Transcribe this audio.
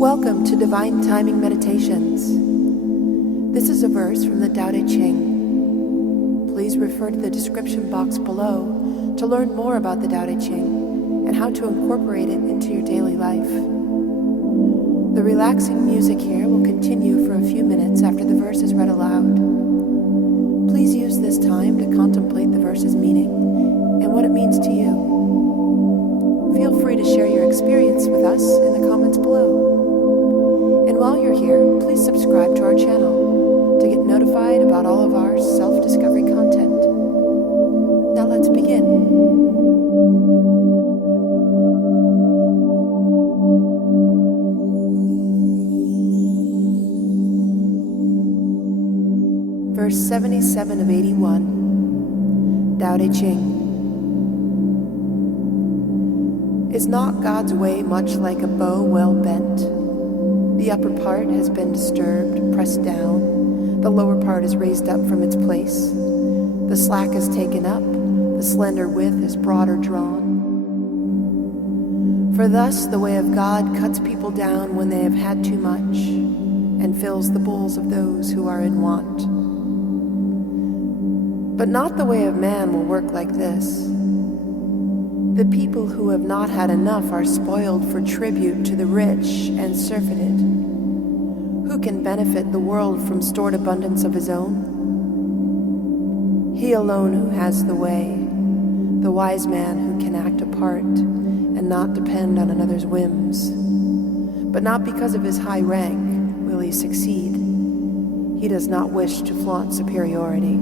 Welcome to Divine Timing Meditations. This is a verse from the Tao Te Ching. Please refer to the description box below to learn more about the Tao Te Ching and how to incorporate it into your daily life. The relaxing music here will continue for a few minutes after the verse is read aloud. Please use this time to contemplate the verse's meaning and what it means to you. Feel free to share your experience with us in the comments below. And while you're here, please subscribe to our channel to get notified about all of our self-discovery content. Now let's begin. Verse 77 of 81, Tao Te Ching. Is not God's way much like a bow well bent? The upper part has been disturbed, pressed down. The lower part is raised up from its place. The slack is taken up. The slender width is broader drawn. For thus the way of God cuts people down when they have had too much, and fills the bowls of those who are in want. But not the way of man will work like this. The people who have not had enough are spoiled for tribute to the rich and surfeited. Who can benefit the world from stored abundance of his own? He alone who has the way, the wise man who can act apart and not depend on another's whims. But not because of his high rank will he succeed. He does not wish to flaunt superiority.